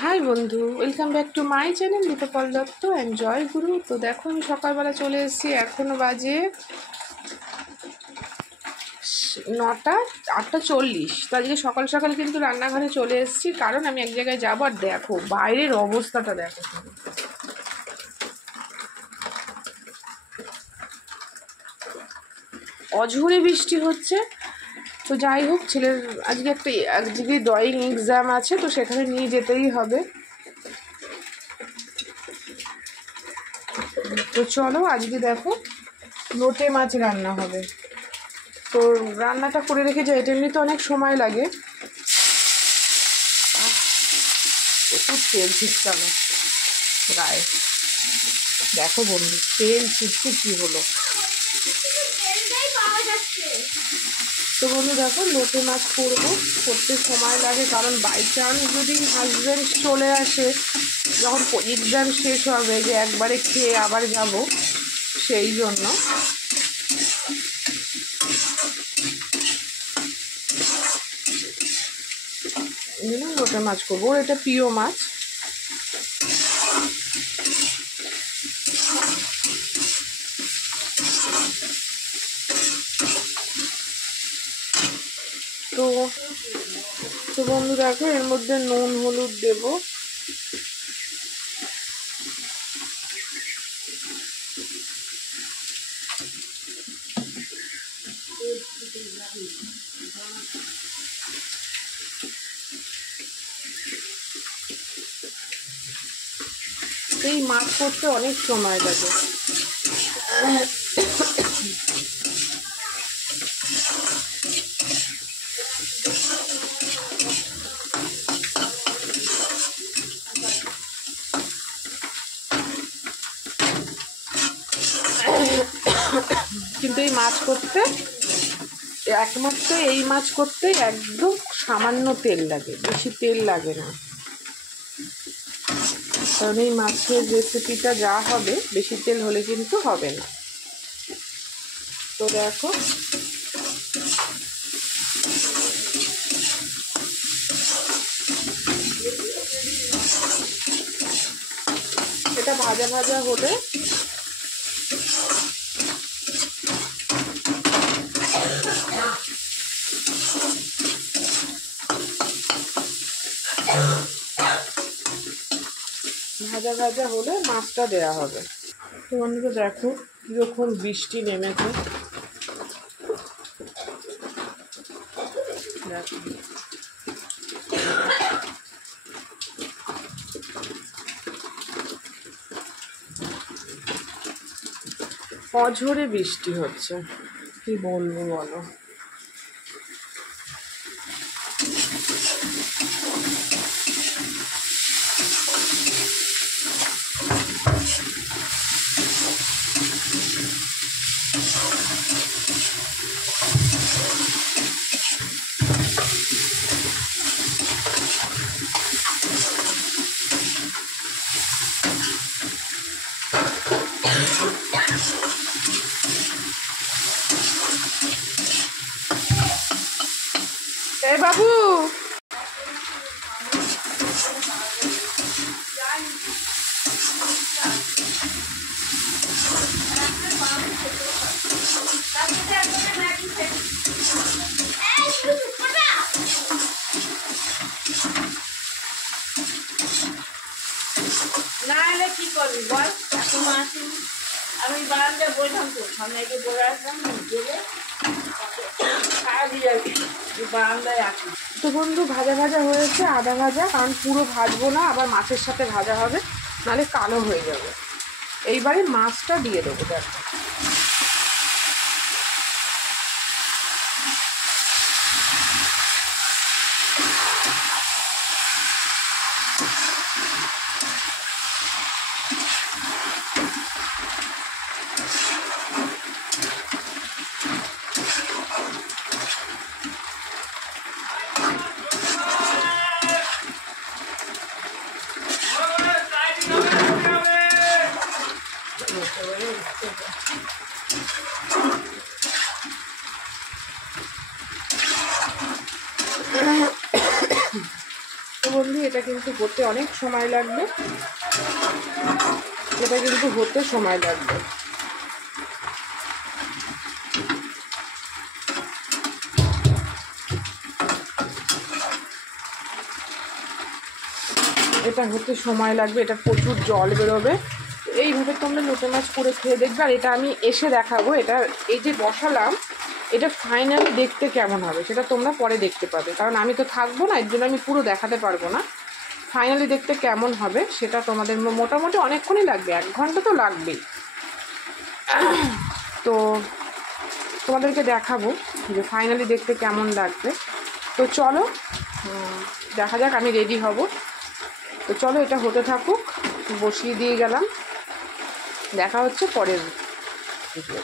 High বন্ধু, welcome back to my channel Deepkal Dutta and Joy Guru. তো দেখো আমি সকালবেলা চলে এসেছি, এখনও বাজে 8:40। তো আজকে সকাল সকাল কিন্তু রান্নাঘরে চলে এসেছি, কারণ আমি এক জায়গায় যাবো। আর দেখো বাইরের অবস্থাটা দেখো, অঝোরে বৃষ্টি হচ্ছে। তো যাই হোক, ছেলের আজকে আজকে ড্রয়িং এক্সাম আছে, তো সেখানে নিয়ে যেতেই হবে। তো চলো, আজকে দেখো লোটে মাছ রান্না হবে। তো রান্নাটা করে রেখে যাই, এটা এমনিতে অনেক সময় লাগে। প্রচুর তেল ছিটকানো গায়ে, দেখো বন্ধু তেল ছিটকে কি হলো। তো বন্ধু দেখো, লোটে মাছ করতে সময় লাগে, কারণ বাই চান্স যদি হাজব্যান্ড চলে আসে যখন এক্সাম শেষ হবে, যে একবারে খেয়ে আবার যাব, সেই জন্য। লোটে মাছ করবো, ওর এটা প্রিয় মাছ। তো তো বন্ধু দেখো, এর মধ্যে নুন হলুদ দেবো। এই মাছ করতে অনেক সময় লাগে। কিন্তু এই মাছ করতে, একমাত্র এই মাছ করতে একদম সামান্য তেল লাগে, বেশি তেল লাগে না। কারণ এই মাছের রেসিপিটা যা হবে, বেশি তেল হলে কিন্তু হবে না। তো দেখো, এটা ভাজা ভাজা হলে মাছটা দেওয়া হবে। তো বন্ধুরা দেখো কিরকম বৃষ্টি নেমেছে, দেখো অঝোরে বৃষ্টি হচ্ছে, কি বলবো বলো। এ বাবু, না এলে কি করবি বল। এখন আসি, আমি বারান্দায় বললাম তো, সামনে এসে বলে আসলাম গেলে খাওয়া দিয়ে যাবি, বারান্দায় আসি। তো বন্ধু ভাজা ভাজা হয়েছে, আধা ভাজা, কারণ পুরো ভাজবো না, আবার মাছের সাথে ভাজা হবে, নাহলে কালো হয়ে যাবে। এইবারে মাছটা দিয়ে দেবো, দেখো তো বন্ধু এটা কিন্তু হতে অনেক সময় লাগবে, এটা কিন্তু হতে সময় লাগবে। এটা হতে সময় লাগবে, এটা প্রচুর জল বেরোবে। এইভাবে তোমরা লোটে মাছ করে খেয়ে দেখবে। আর এটা আমি এসে দেখাবো, এটা এই যে বসালাম এটা ফাইনালি দেখতে কেমন হবে সেটা তোমরা পরে দেখতে পাবে, কারণ আমি তো থাকবো না, এর জন্য আমি পুরো দেখাতে পারবো না। ফাইনালি দেখতে কেমন হবে সেটা তোমাদের মোটামুটি অনেকক্ষণই লাগবে, 1 ঘন্টা তো লাগবেই। তো তোমাদেরকে দেখাবো যে ফাইনালি দেখতে কেমন লাগবে। তো চলো দেখা যাক, আমি রেডি হব। তো চলো এটা হতে থাকুক, বসিয়ে দিয়ে গেলাম, দেখা হচ্ছে পরের ভিডিও।